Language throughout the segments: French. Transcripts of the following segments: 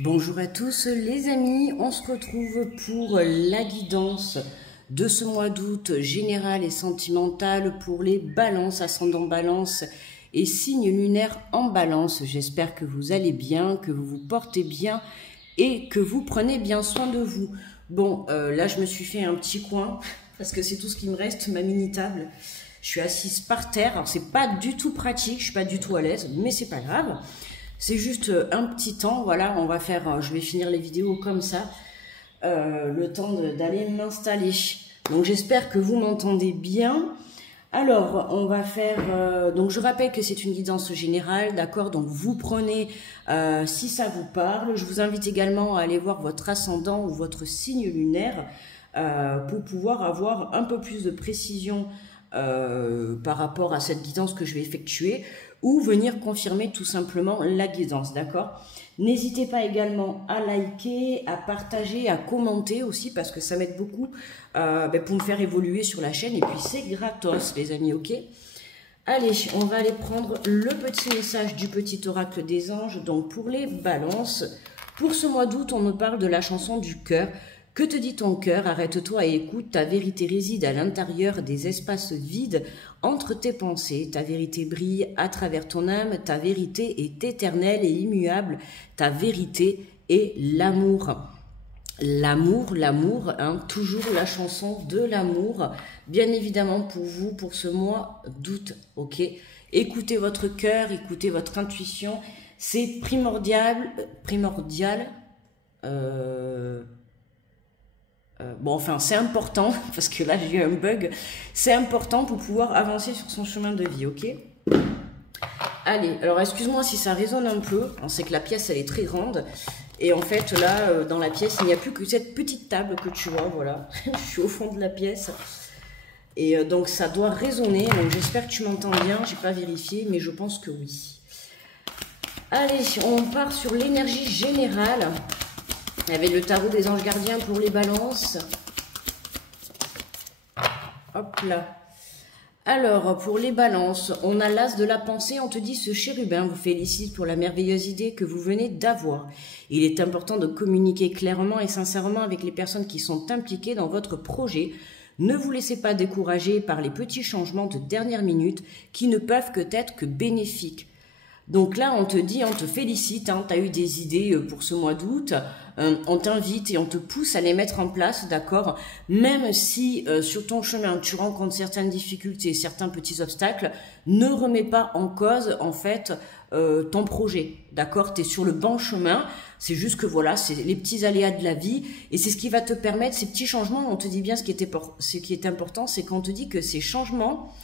Bonjour à tous les amis, on se retrouve pour la guidance de ce mois d'août général et sentimental pour les balances, ascendant balance et signes lunaires en balance. J'espère que vous allez bien, que vous vous portez bien et que vous prenez bien soin de vous. Bon, là je me suis fait un petit coin parce que c'est tout ce qui me reste, ma mini table. Je suis assise par terre, alors c'est pas du tout pratique, je suis pas du tout à l'aise, mais c'est pas grave. C'est juste un petit temps, voilà, on va faire, je vais finir les vidéos comme ça, le temps d'aller m'installer. Donc j'espère que vous m'entendez bien. Alors, on va faire, donc je rappelle que c'est une guidance générale, d'accord? Donc vous prenez, si ça vous parle, je vous invite également à aller voir votre ascendant ou votre signe lunaire pour pouvoir avoir un peu plus de précision par rapport à cette guidance que je vais effectuer, ou venir confirmer tout simplement la guidance, d'accord? N'hésitez pas également à liker, à partager, à commenter aussi, parce que ça m'aide beaucoup pour me faire évoluer sur la chaîne, et puis c'est gratos les amis, ok? Allez, on va aller prendre le petit message du petit oracle des anges. Donc pour les balances, pour ce mois d'août, on me parle de la chanson du cœur. Que te dit ton cœur? Arrête-toi et écoute, ta vérité réside à l'intérieur des espaces vides entre tes pensées. Ta vérité brille à travers ton âme, ta vérité est éternelle et immuable, ta vérité est l'amour. L'amour, hein, toujours la chanson de l'amour, bien évidemment pour vous, pour ce mois d'août, ok? Écoutez votre cœur, écoutez votre intuition, c'est primordial, bon, enfin, c'est important, parce que là, j'ai eu un bug. C'est important pour pouvoir avancer sur son chemin de vie, ok? Allez, alors excuse-moi si ça résonne un peu. On sait que la pièce, elle est très grande. Et en fait, là, dans la pièce, il n'y a plus que cette petite table que tu vois, voilà. Je suis au fond de la pièce. Et donc, ça doit résonner. Donc, j'espère que tu m'entends bien. J'ai pas vérifié, mais je pense que oui. Allez, on part sur l'énergie générale. Avec le tarot des anges gardiens pour les balances. Hop là. Alors, pour les balances, on a l'as de la pensée. On te dit, ce chérubin vous félicite pour la merveilleuse idée que vous venez d'avoir. Il est important de communiquer clairement et sincèrement avec les personnes qui sont impliquées dans votre projet. Ne vous laissez pas décourager par les petits changements de dernière minute qui ne peuvent que être que bénéfiques. Donc là, on te dit, on te félicite, hein, tu as eu des idées pour ce mois d'août, on t'invite et on te pousse à les mettre en place, d'accord? Même si sur ton chemin, tu rencontres certaines difficultés, certains petits obstacles, ne remets pas en cause, en fait, ton projet, d'accord? Tu es sur le bon chemin, c'est juste que voilà, c'est les petits aléas de la vie, et c'est ce qui va te permettre, ces petits changements, on te dit bien ce qui est important, c'est qu'on te dit que ces changements,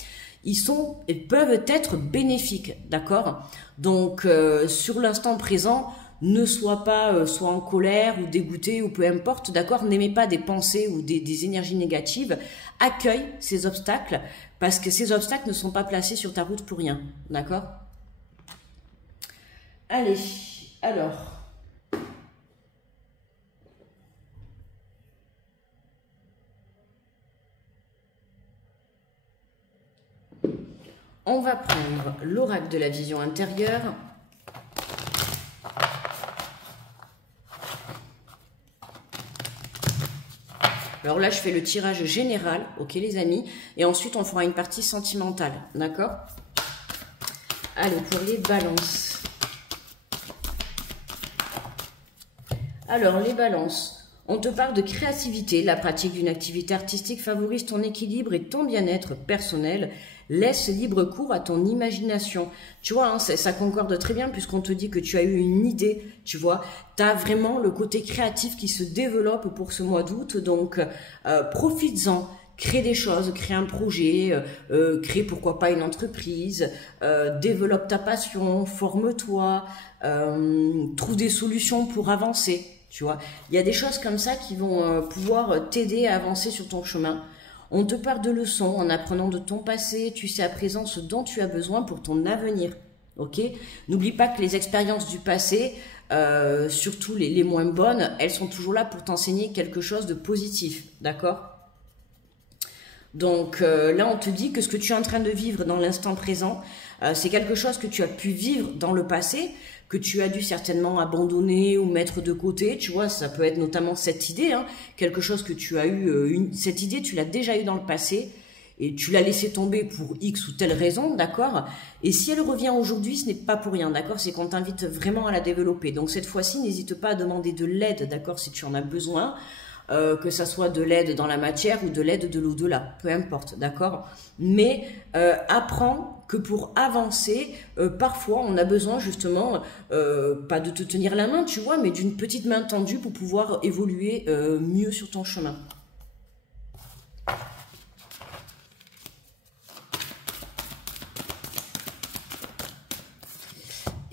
ils peuvent être bénéfiques, d'accord? Donc, sur l'instant présent, ne sois pas soit en colère ou dégoûté ou peu importe, d'accord? N'aimez pas des pensées ou des énergies négatives. Accueille ces obstacles parce que ces obstacles ne sont pas placés sur ta route pour rien, d'accord? Allez, alors... On va prendre l'oracle de la vision intérieure. Alors là, je fais le tirage général, ok les amis, et ensuite on fera une partie sentimentale, d'accord? Allez, pour les balances. Alors, les balances, on te parle de créativité. La pratique d'une activité artistique favorise ton équilibre et ton bien-être personnel. Laisse libre cours à ton imagination. Tu vois, hein, ça concorde très bien puisqu'on te dit que tu as eu une idée, tu vois. Tu as vraiment le côté créatif qui se développe pour ce mois d'août. Donc, profites-en. Crée des choses, crée un projet, crée pourquoi pas une entreprise, développe ta passion, forme-toi, trouve des solutions pour avancer. Tu vois, il y a des choses comme ça qui vont pouvoir t'aider à avancer sur ton chemin. On te parle de leçons en apprenant de ton passé. Tu sais à présent ce dont tu as besoin pour ton avenir. Ok? N'oublie pas que les expériences du passé, surtout les moins bonnes, elles sont toujours là pour t'enseigner quelque chose de positif. D'accord? Donc là, on te dit que ce que tu es en train de vivre dans l'instant présent, c'est quelque chose que tu as pu vivre dans le passé, que tu as dû certainement abandonner ou mettre de côté, tu vois, ça peut être notamment cette idée, hein, quelque chose que tu as eu, cette idée, tu l'as déjà eu dans le passé, et tu l'as laissé tomber pour X ou telle raison, d'accord? Et si elle revient aujourd'hui, ce n'est pas pour rien, d'accord? C'est qu'on t'invite vraiment à la développer. Donc cette fois-ci, n'hésite pas à demander de l'aide, d'accord? Si tu en as besoin, que ça soit de l'aide dans la matière ou de l'aide de l'au-delà, peu importe, d'accord? Mais apprends que pour avancer, parfois on a besoin justement, pas de te tenir la main, tu vois, mais d'une petite main tendue pour pouvoir évoluer mieux sur ton chemin.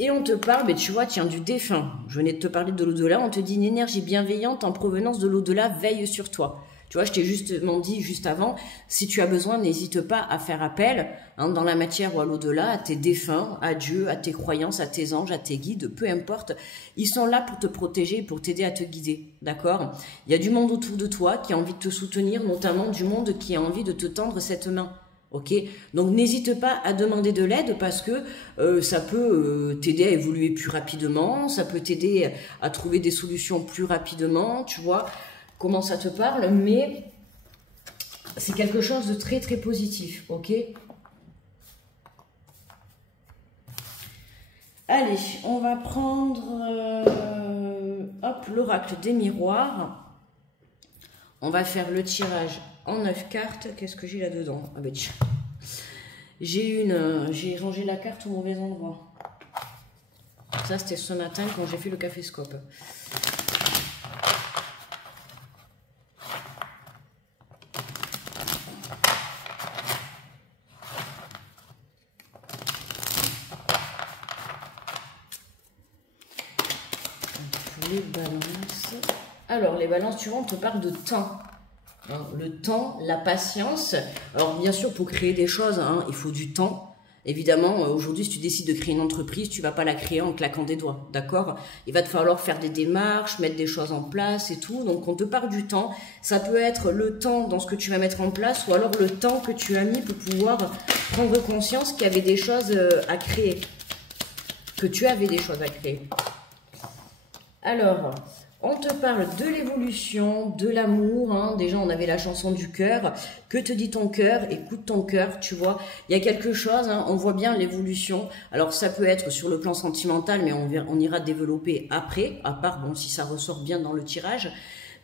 Et on te parle, mais tu vois, tiens, du défunt. Je venais de te parler de l'au-delà. On te dit une énergie bienveillante en provenance de l'au-delà veille sur toi. Tu vois, je t'ai justement dit juste avant, si tu as besoin, n'hésite pas à faire appel hein, dans la matière ou à l'au-delà, à tes défunts, à Dieu, à tes croyances, à tes anges, à tes guides, peu importe. Ils sont là pour te protéger et pour t'aider à te guider, d'accord? Il y a du monde autour de toi qui a envie de te soutenir, notamment du monde qui a envie de te tendre cette main. Ok, donc n'hésite pas à demander de l'aide parce que ça peut t'aider à évoluer plus rapidement, ça peut t'aider à trouver des solutions plus rapidement, tu vois comment ça te parle, mais c'est quelque chose de très très positif, ok? Allez, on va prendre hop, l'oracle des miroirs. On va faire le tirage en 9 cartes. Qu'est-ce que j'ai là-dedans? Ah ben tiens. J'ai rangé la carte au mauvais endroit. Ça, c'était ce matin quand j'ai fait le caféscope. Les balances. Alors, les balances, tu vois, on te parle de temps. Hein, le temps, la patience. Alors, bien sûr, pour créer des choses, hein, il faut du temps. Évidemment, aujourd'hui, si tu décides de créer une entreprise, tu vas pas la créer en claquant des doigts, d'accord? Il va te falloir faire des démarches, mettre des choses en place et tout. Donc, on te parle du temps. Ça peut être le temps dans ce que tu vas mettre en place ou alors le temps que tu as mis pour pouvoir prendre conscience qu'il y avait des choses à créer. Que tu avais des choses à créer. Alors, on te parle de l'évolution, de l'amour. Hein. Déjà, on avait la chanson du cœur. Que te dit ton cœur? Écoute ton cœur, tu vois. Il y a quelque chose, hein, on voit bien l'évolution. Alors, ça peut être sur le plan sentimental, mais on ira développer après, à part, bon, si ça ressort bien dans le tirage.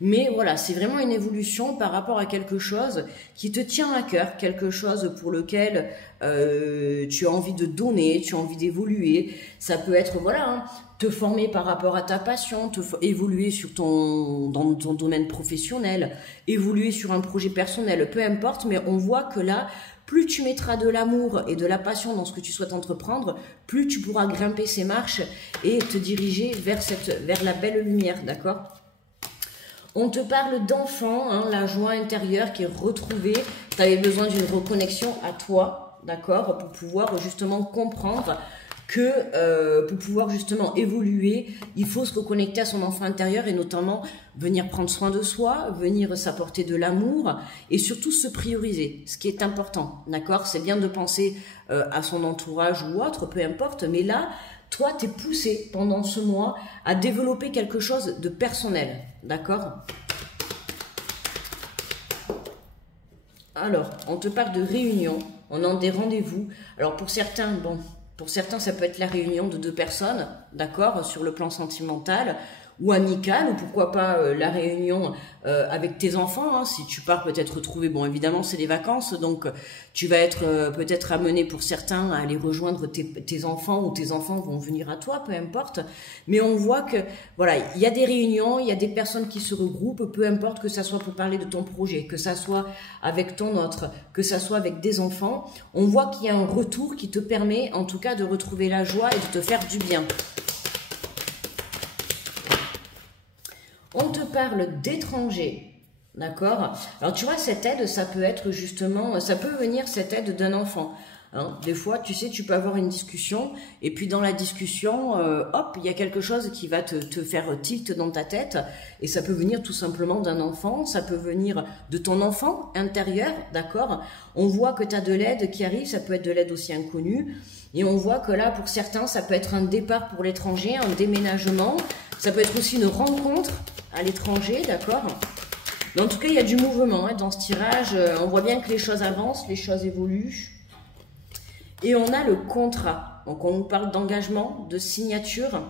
Mais voilà, c'est vraiment une évolution par rapport à quelque chose qui te tient à cœur, quelque chose pour lequel tu as envie de donner, tu as envie d'évoluer. Ça peut être, voilà, hein, te former par rapport à ta passion, évoluer sur dans ton domaine professionnel, évoluer sur un projet personnel, peu importe, mais on voit que là, plus tu mettras de l'amour et de la passion dans ce que tu souhaites entreprendre, plus tu pourras grimper ces marches et te diriger vers la belle lumière, d'accord ? On te parle d'enfant, hein, la joie intérieure qui est retrouvée. Tu avais besoin d'une reconnexion à toi, d'accord, pour pouvoir justement comprendre que pour pouvoir justement évoluer, il faut se reconnecter à son enfant intérieur et notamment venir prendre soin de soi, venir s'apporter de l'amour et surtout se prioriser, ce qui est important, d'accord? C'est bien de penser à son entourage ou autre, peu importe, mais là, toi, tu es poussé pendant ce mois à développer quelque chose de personnel, d'accord? Alors, on te parle de réunion, on a des rendez-vous. Alors, pour certains, bon, pour certains, ça peut être la réunion de 2 personnes, d'accord, sur le plan sentimental ou amical, ou pourquoi pas la réunion avec tes enfants, hein, si tu pars peut-être retrouver, bon évidemment c'est les vacances, donc tu vas être peut-être amené pour certains à aller rejoindre tes enfants, ou tes enfants vont venir à toi, peu importe, mais on voit que voilà, il y a des réunions, il y a des personnes qui se regroupent, peu importe que ça soit pour parler de ton projet, que ça soit avec ton autre, que ça soit avec des enfants, on voit qu'il y a un retour qui te permet en tout cas de retrouver la joie et de te faire du bien. On te parle d'étrangers, d'accord? Alors tu vois, cette aide, ça peut être justement, ça peut venir cette aide d'un enfant. Hein. Des fois, tu sais, tu peux avoir une discussion et puis dans la discussion, hop, il y a quelque chose qui va te faire tilt dans ta tête et ça peut venir tout simplement d'un enfant, ça peut venir de ton enfant intérieur, d'accord? On voit que tu as de l'aide qui arrive, ça peut être de l'aide aussi inconnue et on voit que là, pour certains, ça peut être un départ pour l'étranger, un déménagement, ça peut être aussi une rencontre à l'étranger, d'accord? Mais en tout cas, il y a du mouvement hein, dans ce tirage, on voit bien que les choses avancent, les choses évoluent. Et on a le contrat. Donc, on nous parle d'engagement, de signature.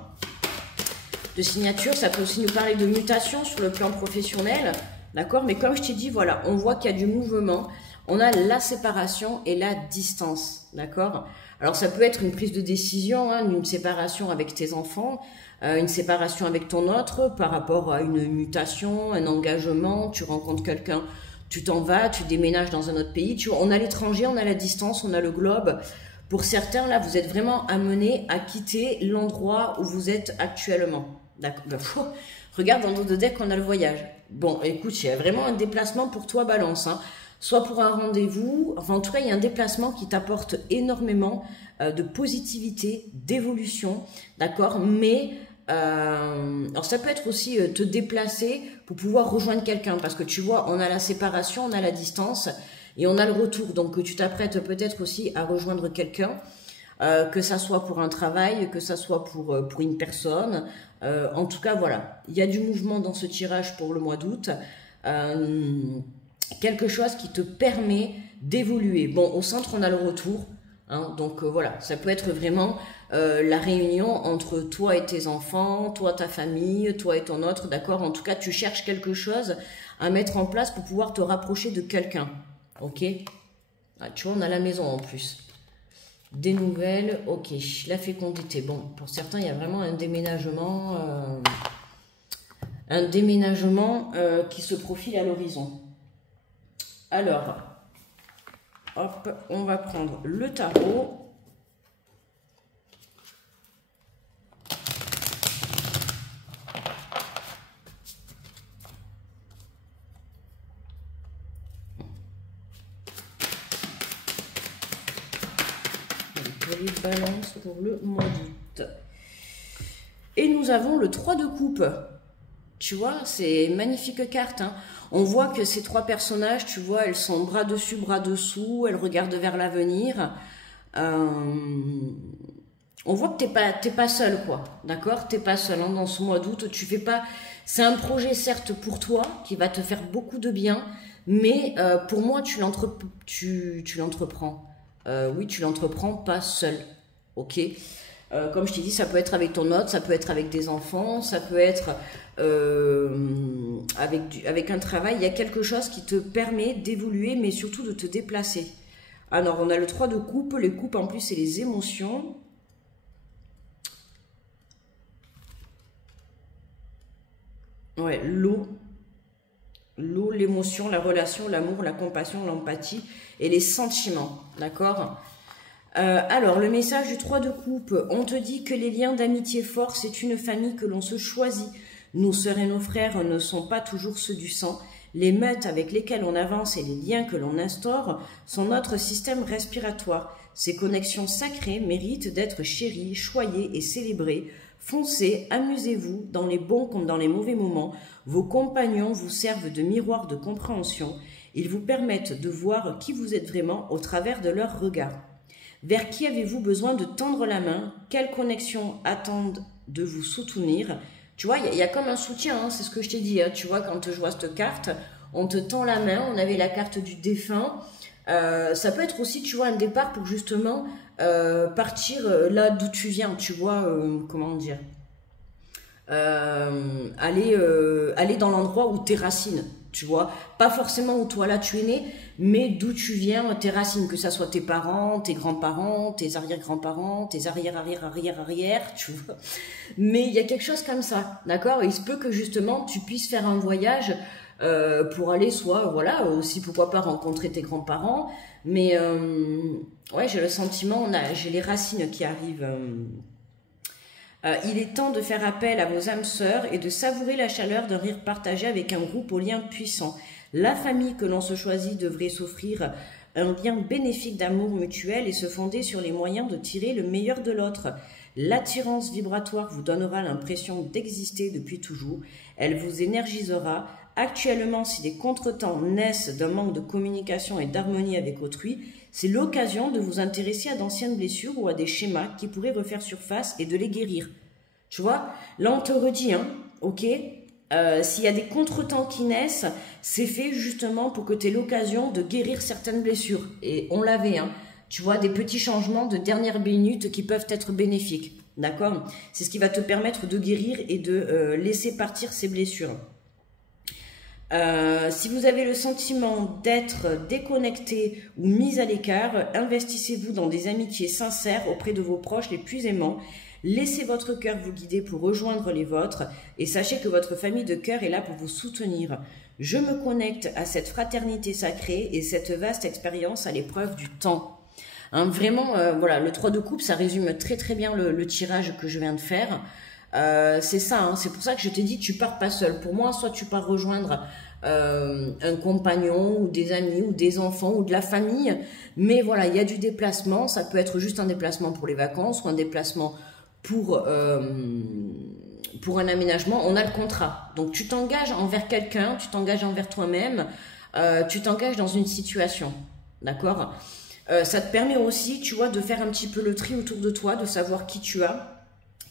De signature, ça peut aussi nous parler de mutation sur le plan professionnel. D'accord? Mais comme je t'ai dit, voilà, on voit qu'il y a du mouvement. On a la séparation et la distance. D'accord? Alors, ça peut être une prise de décision, hein, une séparation avec tes enfants, une séparation avec ton autre par rapport à une mutation, un engagement. Tu rencontres quelqu'un. Tu t'en vas, tu déménages dans un autre pays. Tu vois, on a l'étranger, on a la distance, on a le globe. Pour certains, là, vous êtes vraiment amenés à quitter l'endroit où vous êtes actuellement. D'accord. Ben, regarde, dans notre deck, on a le voyage. Bon, écoute, il y a vraiment un déplacement pour toi, Balance. Hein. Soit pour un rendez-vous, enfin, en tout cas, il y a un déplacement qui t'apporte énormément de positivité, d'évolution. D'accord. Mais... alors ça peut être aussi te déplacer pour pouvoir rejoindre quelqu'un parce que tu vois on a la séparation, on a la distance et on a le retour donc tu t'apprêtes peut-être aussi à rejoindre quelqu'un que ça soit pour un travail, que ça soit pour une personne en tout cas voilà, il y a du mouvement dans ce tirage pour le mois d'août quelque chose qui te permet d'évoluer. Bon, au centre on a le retour. Hein, donc voilà, ça peut être vraiment la réunion entre toi et tes enfants, toi, ta famille, toi et ton autre, d'accord? En tout cas, tu cherches quelque chose à mettre en place pour pouvoir te rapprocher de quelqu'un, ok? Ah, tu vois, on a la maison en plus. Des nouvelles, ok. La fécondité, bon, pour certains, il y a vraiment un déménagement qui se profile à l'horizon. Alors... hop, on va prendre le tarot. Pour les balances pour le mois d'août. Et nous avons le 3 de coupe. Tu vois, c'est une magnifique carte. Hein. On voit que ces trois personnages, tu vois, elles sont bras dessus, bras dessous, elles regardent vers l'avenir. On voit que t'es pas seul, quoi. D'accord? T'es pas seul hein, dans ce mois d'août. Tu fais pas. C'est un projet certes pour toi qui va te faire beaucoup de bien, mais pour moi tu l'entreprends. Oui, tu l'entreprends pas seul. Ok? Comme je t'ai dit, ça peut être avec ton autre, ça peut être avec des enfants, ça peut être avec un travail. Il y a quelque chose qui te permet d'évoluer, mais surtout de te déplacer. Alors, on a le 3 de coupe. Les coupes, en plus, c'est les émotions. Ouais, l'eau. L'eau, l'émotion, la relation, l'amour, la compassion, l'empathie et les sentiments. D'accord ? Alors, le message du 3 de coupe, on te dit que les liens d'amitié forts, c'est une famille que l'on se choisit. Nos sœurs et nos frères ne sont pas toujours ceux du sang. Les meutes avec lesquelles on avance et les liens que l'on instaure sont notre système respiratoire. Ces connexions sacrées méritent d'être chéries, choyées et célébrées. Foncez, amusez-vous, dans les bons comme dans les mauvais moments. Vos compagnons vous servent de miroir de compréhension. Ils vous permettent de voir qui vous êtes vraiment au travers de leurs regards. Vers qui avez-vous besoin de tendre la main? Quelles connexions attendent de vous soutenir? Tu vois, il y a comme un soutien, hein, c'est ce que je t'ai dit. Hein, tu vois, quand je vois cette carte, on te tend la main, on avait la carte du défunt. Ça peut être aussi, tu vois, un départ pour justement partir là d'où tu viens, tu vois, comment dire, aller dans l'endroit où tes racines, tu vois, pas forcément où toi là tu es né, mais d'où tu viens, tes racines, que ça soit tes parents, tes grands-parents, tes arrière-grands-parents, tes arrière-arrière-arrière-arrière, tu vois, mais il y a quelque chose comme ça, d'accord, il se peut que justement tu puisses faire un voyage pour aller soit, voilà, aussi pourquoi pas rencontrer tes grands-parents, mais ouais, j'ai le sentiment, j'ai les racines qui arrivent. Il est temps de faire appel à vos âmes sœurs et de savourer la chaleur d'un rire partagé avec un groupe aux liens puissants. La famille que l'on se choisit devrait s'offrir un lien bénéfique d'amour mutuel et se fonder sur les moyens de tirer le meilleur de l'autre. L'attirance vibratoire vous donnera l'impression d'exister depuis toujours. Elle vous énergisera. Actuellement, si des contretemps naissent d'un manque de communication et d'harmonie avec autrui, c'est l'occasion de vous intéresser à d'anciennes blessures ou à des schémas qui pourraient refaire surface et de les guérir. Tu vois, là on te redit, hein, ok, s'il y a des contretemps qui naissent, c'est fait justement pour que tu aies l'occasion de guérir certaines blessures. Et on l'avait, hein, tu vois, des petits changements de dernière minute qui peuvent être bénéfiques, d'accord? C'est ce qui va te permettre de guérir et de laisser partir ces blessures. Si vous avez le sentiment d'être déconnecté ou mis à l'écart, investissez-vous dans des amitiés sincères auprès de vos proches les plus aimants. Laissez votre cœur vous guider pour rejoindre les vôtres et sachez que votre famille de cœur est là pour vous soutenir. Je me connecte à cette fraternité sacrée et cette vaste expérience à l'épreuve du temps. Hein, vraiment, voilà, le 3 de coupe, ça résume très très bien le tirage que je viens de faire. C'est ça, hein, c'est pour ça que je t'ai dit tu pars pas seul. Pour moi, soit tu pars rejoindre un compagnon ou des amis ou des enfants ou de la famille, mais voilà, il y a du déplacement. Ça peut être juste un déplacement pour les vacances ou un déplacement pour un aménagement. On a le contrat, donc tu t'engages envers quelqu'un, tu t'engages envers toi-même, tu t'engages dans une situation, d'accord? Ça te permet aussi, tu vois, de faire un petit peu le tri autour de toi, de savoir qui tu as,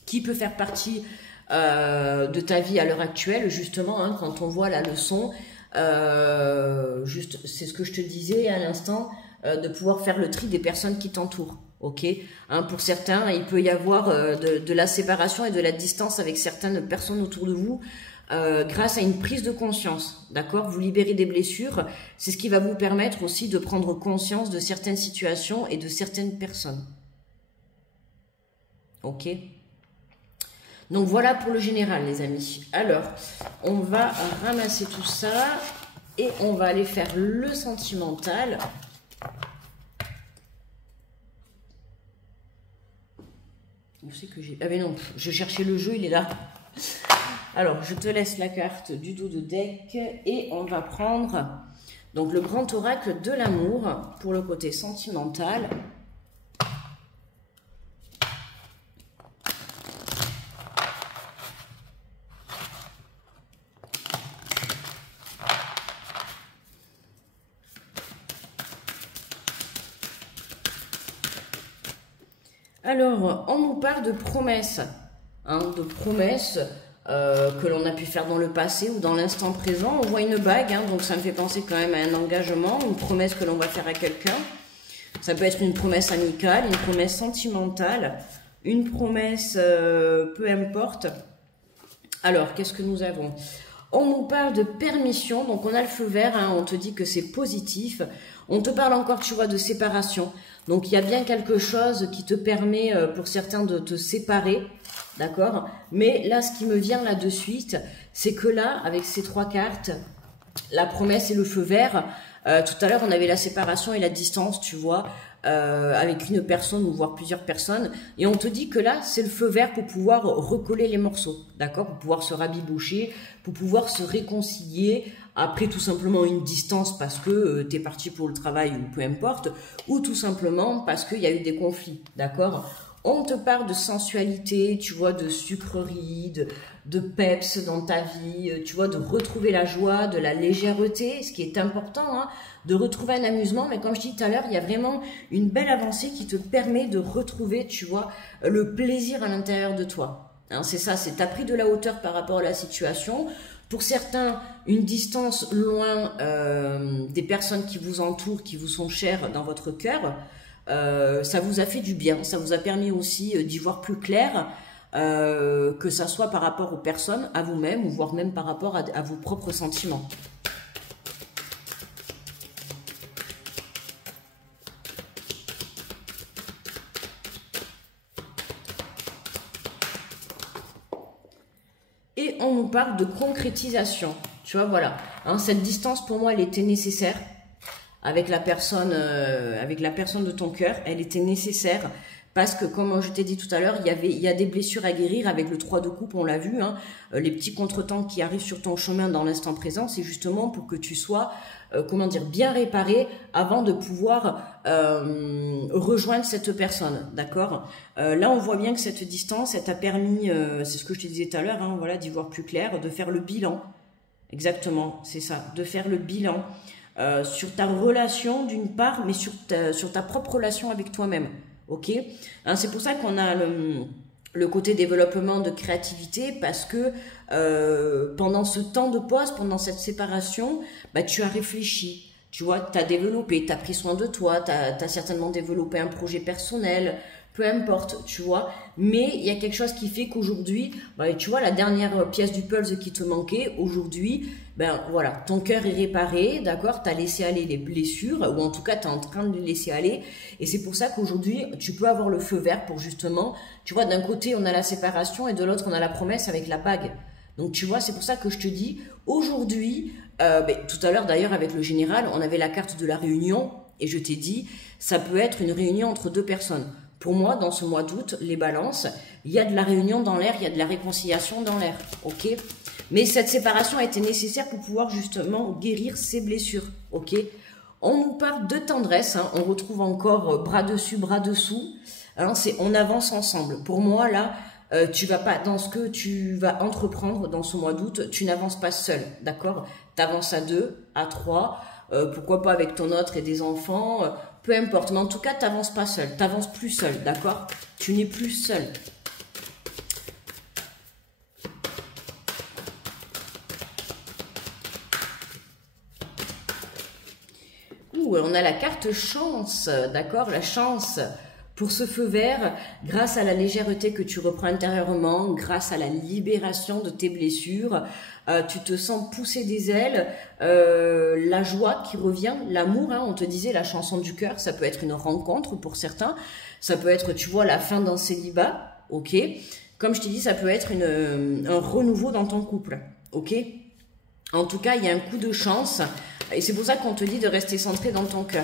qui peut faire partie de ta vie à l'heure actuelle, justement, hein, quand on voit la leçon, juste, c'est ce que je te disais à l'instant, de pouvoir faire le tri des personnes qui t'entourent, ok, hein, pour certains, il peut y avoir de la séparation et de la distance avec certaines personnes autour de vous, grâce à une prise de conscience, d'accord? Vous libérez des blessures, c'est ce qui va vous permettre aussi de prendre conscience de certaines situations et de certaines personnes, ok? Donc voilà pour le général, les amis. Alors, on va ramasser tout ça et on va aller faire le sentimental. Je sais que j'ai... Ah mais non, je cherchais le jeu, il est là. Alors, je te laisse la carte du dos de deck et on va prendre donc le grand oracle de l'amour pour le côté sentimental. Alors, on nous parle de promesses, hein, de promesses que l'on a pu faire dans le passé ou dans l'instant présent. On voit une bague, hein, donc ça me fait penser quand même à un engagement, une promesse que l'on va faire à quelqu'un. Ça peut être une promesse amicale, une promesse sentimentale, une promesse, peu importe. Alors, qu'est-ce que nous avons? On nous parle de permission, donc on a le feu vert, hein, on te dit que c'est positif. On te parle encore, tu vois, de séparation. Donc, il y a bien quelque chose qui te permet, pour certains, de te séparer, d'accord? Mais là, ce qui me vient là de suite, c'est que là, avec ces 3 cartes, la promesse et le feu vert, tout à l'heure, on avait la séparation et la distance, tu vois, avec une personne ou voire plusieurs personnes. Et on te dit que là, c'est le feu vert pour pouvoir recoller les morceaux, d'accord? Pour pouvoir se rabiboucher, pour pouvoir se réconcilier après tout simplement une distance parce que tu es parti pour le travail ou peu importe, ou tout simplement parce qu'il y a eu des conflits, d'accord? On te parle de sensualité, tu vois, de sucrerie, de peps dans ta vie, tu vois, de retrouver la joie, de la légèreté, ce qui est important, hein, de retrouver un amusement. Mais comme je dis tout à l'heure, il y a vraiment une belle avancée qui te permet de retrouver, tu vois, le plaisir à l'intérieur de toi. Hein, c'est ça, c'est t'as pris de la hauteur par rapport à la situation. Pour certains, une distance loin des personnes qui vous entourent, qui vous sont chères dans votre cœur, ça vous a fait du bien, ça vous a permis aussi d'y voir plus clair, que ça soit par rapport aux personnes, à vous-même, ou voire même par rapport à vos propres sentiments. Et on nous parle de concrétisation, tu vois, voilà. Hein, cette distance, pour moi, elle était nécessaire. Avec la personne de ton cœur, elle était nécessaire Parce que, comme je t'ai dit tout à l'heure, il y a des blessures à guérir avec le 3 de coupe, on l'a vu. Hein, les petits contretemps qui arrivent sur ton chemin dans l'instant présent, c'est justement pour que tu sois, comment dire, bien réparé avant de pouvoir rejoindre cette personne, d'accord. Là, on voit bien que cette distance, elle t'a permis, c'est ce que je te disais tout à l'heure, hein, voilà, d'y voir plus clair, de faire le bilan. Exactement, c'est ça, de faire le bilan sur ta relation d'une part, mais sur ta propre relation avec toi-même. Ok, hein, c'est pour ça qu'on a le côté développement de créativité, parce que pendant ce temps de pause, pendant cette séparation, bah, tu as réfléchi, tu vois, tu as développé, tu as pris soin de toi, tu as certainement développé un projet personnel, peu importe, tu vois, mais il y a quelque chose qui fait qu'aujourd'hui, bah, tu vois, la dernière pièce du puzzle qui te manquait, aujourd'hui, ben voilà, ton cœur est réparé, d'accord, tu as laissé aller les blessures, ou en tout cas, tu es en train de les laisser aller, et c'est pour ça qu'aujourd'hui, tu peux avoir le feu vert pour justement, tu vois, d'un côté, on a la séparation, et de l'autre, on a la promesse avec la bague. Donc, tu vois, c'est pour ça que je te dis, aujourd'hui, tout à l'heure, d'ailleurs, avec le général, on avait la carte de la réunion, et je t'ai dit, ça peut être une réunion entre deux personnes. Pour moi, dans ce mois d'août, les balances, il y a de la réunion dans l'air, il y a de la réconciliation dans l'air, ok? Mais cette séparation a été nécessaire pour pouvoir justement guérir ces blessures, ok? On nous parle de tendresse, hein, on retrouve encore bras dessus, bras dessous, hein, on avance ensemble. Pour moi, là, tu vas pas, dans ce que tu vas entreprendre dans ce mois d'août, tu n'avances pas seul, d'accord? Tu avances à 2, à 3, pourquoi pas avec ton autre et des enfants, peu importe, mais en tout cas, tu n'avances pas seul, tu n'avances plus seul, d'accord? Tu n'es plus seul. On a la carte chance, d'accord? La chance pour ce feu vert, grâce à la légèreté que tu reprends intérieurement, grâce à la libération de tes blessures, tu te sens pousser des ailes, la joie qui revient, l'amour, hein, on te disait la chanson du cœur, ça peut être une rencontre pour certains, ça peut être, tu vois, la fin d'un célibat, ok? Comme je t'ai dit, ça peut être un renouveau dans ton couple, ok? En tout cas, il y a un coup de chance, et c'est pour ça qu'on te dit de rester centré dans ton cœur.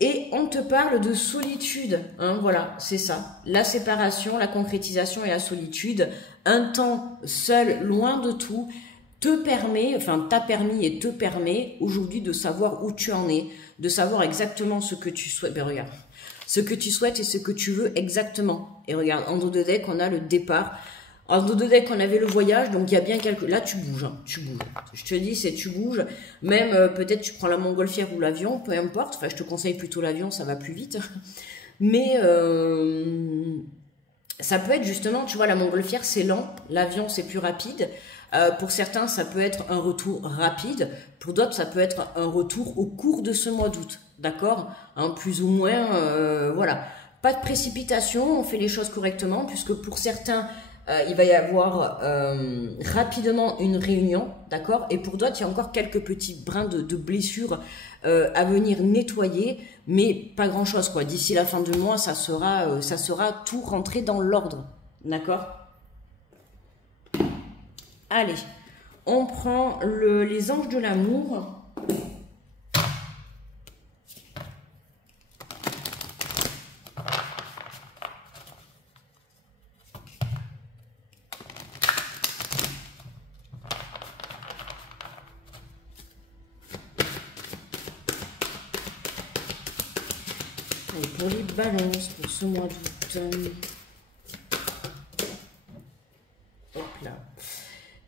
Et on te parle de solitude, hein, voilà, c'est ça. La séparation, la concrétisation et la solitude, un temps seul, loin de tout, te permet, enfin t'a permis et te permet aujourd'hui de savoir où tu en es, de savoir exactement ce que tu souhaites. Ben regarde, ce que tu souhaites et ce que tu veux exactement. Et regarde, en dos de deck, on a le départ. En dos de deck, on avait le voyage, donc il y a bien quelque... Là, tu bouges, hein, tu bouges. Je te dis, c'est tu bouges. Même, peut-être, tu prends la montgolfière ou l'avion, peu importe. Enfin, je te conseille plutôt l'avion, ça va plus vite. Mais, ça peut être justement, tu vois, la montgolfière, c'est lent. L'avion, c'est plus rapide. Pour certains, ça peut être un retour rapide. Pour d'autres, ça peut être un retour au cours de ce mois d'août. D'accord, hein, plus ou moins, voilà. Pas de précipitation, on fait les choses correctement, puisque pour certains... il va y avoir rapidement une réunion, d'accord? Et pour d'autres, il y a encore quelques petits brins de blessures à venir nettoyer, mais pas grand-chose, quoi. D'ici la fin du mois, ça sera tout rentré dans l'ordre, d'accord? Allez, on prend les anges de l'amour. Pour les balances, pour ce mois d'août. Hop là.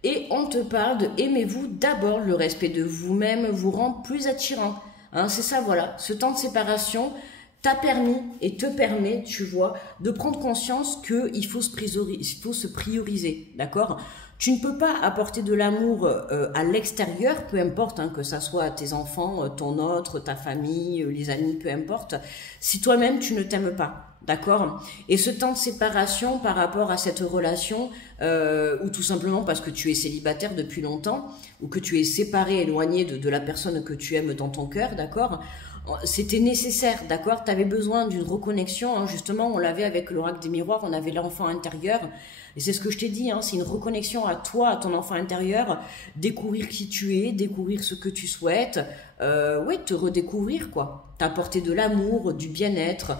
Et on te parle de aimez-vous d'abord. Le respect de vous-même vous rend plus attirant. Hein, c'est ça, voilà. Ce temps de séparation t'a permis et te permet, tu vois, de prendre conscience qu'il faut se prioriser, d'accord? Tu ne peux pas apporter de l'amour à l'extérieur, peu importe, hein, que ça soit tes enfants, ton autre, ta famille, les amis, peu importe, si toi-même tu ne t'aimes pas, d'accord? Et ce temps de séparation par rapport à cette relation, ou tout simplement parce que tu es célibataire depuis longtemps, ou que tu es séparé, éloigné de la personne que tu aimes dans ton cœur, d'accord? c'était nécessaire, d'accord? Tu avais besoin d'une reconnexion, hein, justement, on l'avait avec l'oracle des miroirs, on avait l'enfant intérieur, et c'est ce que je t'ai dit, hein, c'est une reconnexion à toi, à ton enfant intérieur, découvrir qui tu es, découvrir ce que tu souhaites, ouais, te redécouvrir, quoi. T'apporter de l'amour, du bien-être.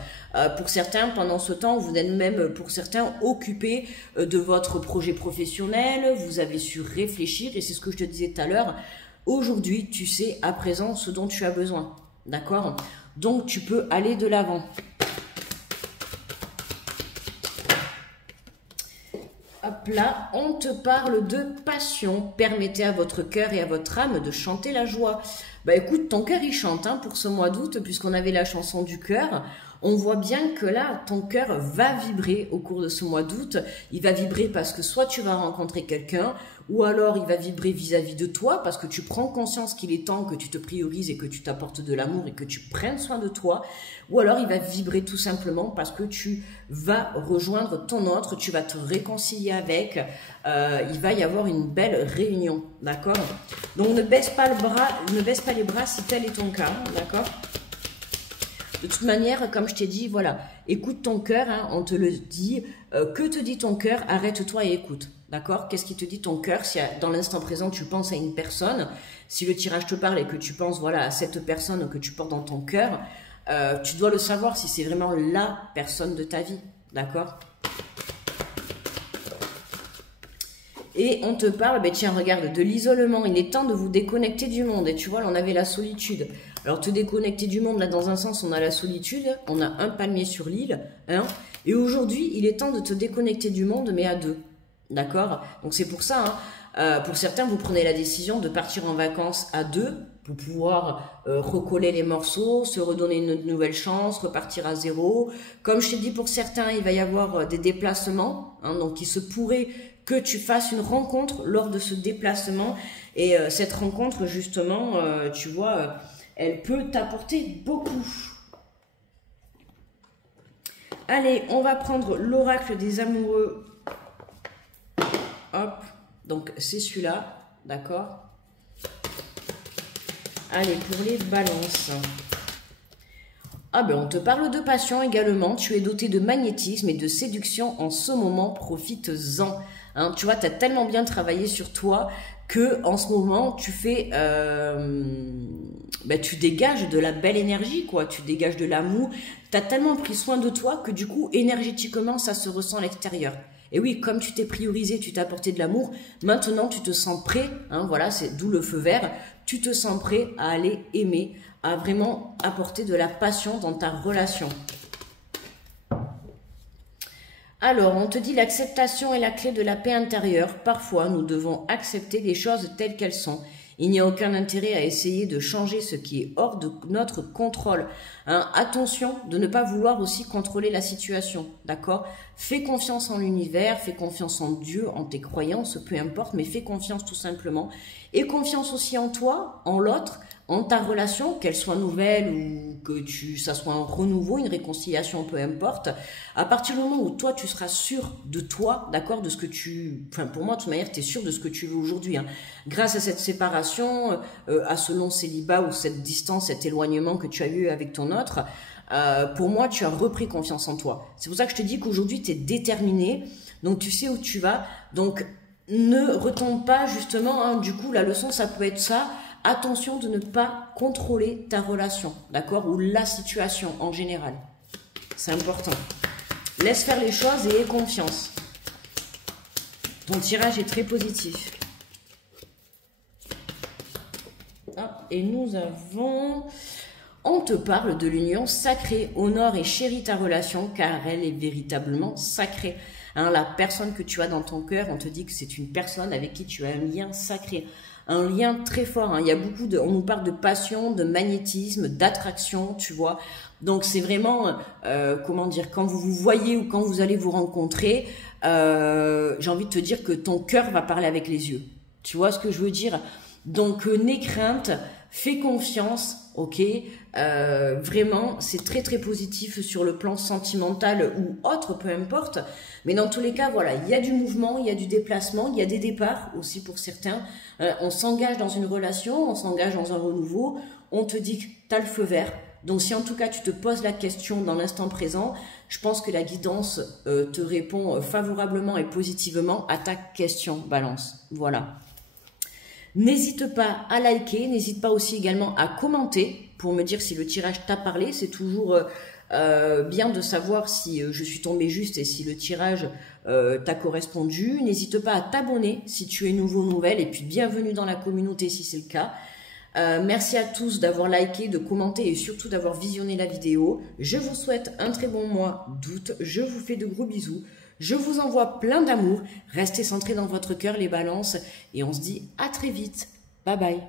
Pour certains, pendant ce temps, vous êtes même, pour certains, occupés de votre projet professionnel, vous avez su réfléchir, et c'est ce que je te disais tout à l'heure, aujourd'hui, tu sais à présent ce dont tu as besoin. D'accord? Donc, tu peux aller de l'avant. Hop là, on te parle de passion. Permettez à votre cœur et à votre âme de chanter la joie. Bah écoute, ton cœur il chante hein, pour ce mois d'août, puisqu'on avait la chanson du cœur. On voit bien que là, ton cœur va vibrer au cours de ce mois d'août. Il va vibrer parce que soit tu vas rencontrer quelqu'un, ou alors il va vibrer vis-à-vis de toi parce que tu prends conscience qu'il est temps que tu te priorises et que tu t'apportes de l'amour et que tu prennes soin de toi. Ou alors il va vibrer tout simplement parce que tu vas rejoindre ton autre, tu vas te réconcilier avec. Il va y avoir une belle réunion, d'accord? Donc ne baisse pas le bras, ne baisse pas les bras si tel est ton cas, d'accord? De toute manière, comme je t'ai dit, voilà, écoute ton cœur, hein, on te le dit. Que te dit ton cœur? Arrête-toi et écoute, d'accord? Qu'est-ce qui te dit ton cœur? Si dans l'instant présent, tu penses à une personne, si le tirage te parle et que tu penses voilà, à cette personne que tu portes dans ton cœur, tu dois le savoir si c'est vraiment la personne de ta vie, d'accord? Et on te parle, ben tiens, regarde, de l'isolement. Il est temps de vous déconnecter du monde. Et tu vois, là, on avait la solitude. Alors, te déconnecter du monde, là, dans un sens, on a la solitude. On a un palmier sur l'île. Hein, et aujourd'hui, il est temps de te déconnecter du monde, mais à deux. D'accord? Donc, c'est pour ça, hein, pour certains, vous prenez la décision de partir en vacances à deux pour pouvoir recoller les morceaux, se redonner une nouvelle chance, repartir à zéro. Comme je t'ai dit, pour certains, il va y avoir des déplacements. Hein, donc, il se pourrait que tu fasses une rencontre lors de ce déplacement. Et cette rencontre, justement, tu vois, elle peut t'apporter beaucoup. Allez, on va prendre l'oracle des amoureux. Hop, donc c'est celui-là, d'accord? Allez, pour les balances. Ah ben on te parle de passion également, tu es doté de magnétisme et de séduction en ce moment, profites-en. Hein, tu vois, tu as tellement bien travaillé sur toi que en ce moment, tu fais, tu dégages de la belle énergie, quoi. Tu dégages de l'amour. Tu as tellement pris soin de toi que du coup, énergétiquement, ça se ressent à l'extérieur. Et oui, comme tu t'es priorisé, tu t'es apporté de l'amour, maintenant tu te sens prêt, hein, voilà, c'est d'où le feu vert, tu te sens prêt à aller aimer, à vraiment apporter de la passion dans ta relation. Alors, on te dit l'acceptation est la clé de la paix intérieure. Parfois, nous devons accepter les choses telles qu'elles sont. Il n'y a aucun intérêt à essayer de changer ce qui est hors de notre contrôle. Hein, attention de ne pas vouloir aussi contrôler la situation, d'accord? Fais confiance en l'univers, fais confiance en Dieu, en tes croyances, peu importe, mais fais confiance tout simplement. Et confiance aussi en toi, en l'autre, en ta relation, qu'elle soit nouvelle ou que ça soit un renouveau, une réconciliation, peu importe. À partir du moment où toi, tu seras sûr de toi, d'accord, de ce que tu... Enfin, pour moi, de toute manière, tu es sûr de ce que tu veux aujourd'hui. Hein. Grâce à cette séparation, à ce long célibat ou cette distance, cet éloignement que tu as eu avec ton autre, pour moi, tu as repris confiance en toi. C'est pour ça que je te dis qu'aujourd'hui, tu es déterminé, donc tu sais où tu vas. Donc, ne retombe pas justement, hein, du coup, la leçon, ça peut être ça. Attention de ne pas contrôler ta relation, d'accord, ou la situation en général. C'est important. Laisse faire les choses et aie confiance. Ton tirage est très positif. Ah, et nous avons... On te parle de l'union sacrée. Honore et chéris ta relation car elle est véritablement sacrée. Hein, la personne que tu as dans ton cœur, on te dit que c'est une personne avec qui tu as un lien sacré. Un lien très fort. Hein. Il y a beaucoup de... On nous parle de passion, de magnétisme, d'attraction, tu vois. Donc c'est vraiment, comment dire, quand vous vous voyez ou quand vous allez vous rencontrer, j'ai envie de te dire que ton cœur va parler avec les yeux. Tu vois ce que je veux dire? Donc n'aie crainte, fais confiance, ok? Vraiment, c'est très très positif sur le plan sentimental ou autre, peu importe. Mais dans tous les cas, voilà, il y a du mouvement, il y a du déplacement, il y a des départs aussi pour certains. On s'engage dans une relation, on s'engage dans un renouveau. On te dit que tu as le feu vert. Donc si en tout cas tu te poses la question dans l'instant présent, je pense que la guidance te répond favorablement et positivement à ta question, Balance. Voilà. N'hésite pas à liker, n'hésite pas aussi également à commenter pour me dire si le tirage t'a parlé. C'est toujours bien de savoir si je suis tombée juste et si le tirage t'a correspondu. N'hésite pas à t'abonner si tu es nouveau, nouvelle, et puis bienvenue dans la communauté si c'est le cas. Merci à tous d'avoir liké, de commenter et surtout d'avoir visionné la vidéo. Je vous souhaite un très bon mois d'août. Je vous fais de gros bisous. Je vous envoie plein d'amour. Restez centrés dans votre cœur les balances et on se dit à très vite. Bye bye.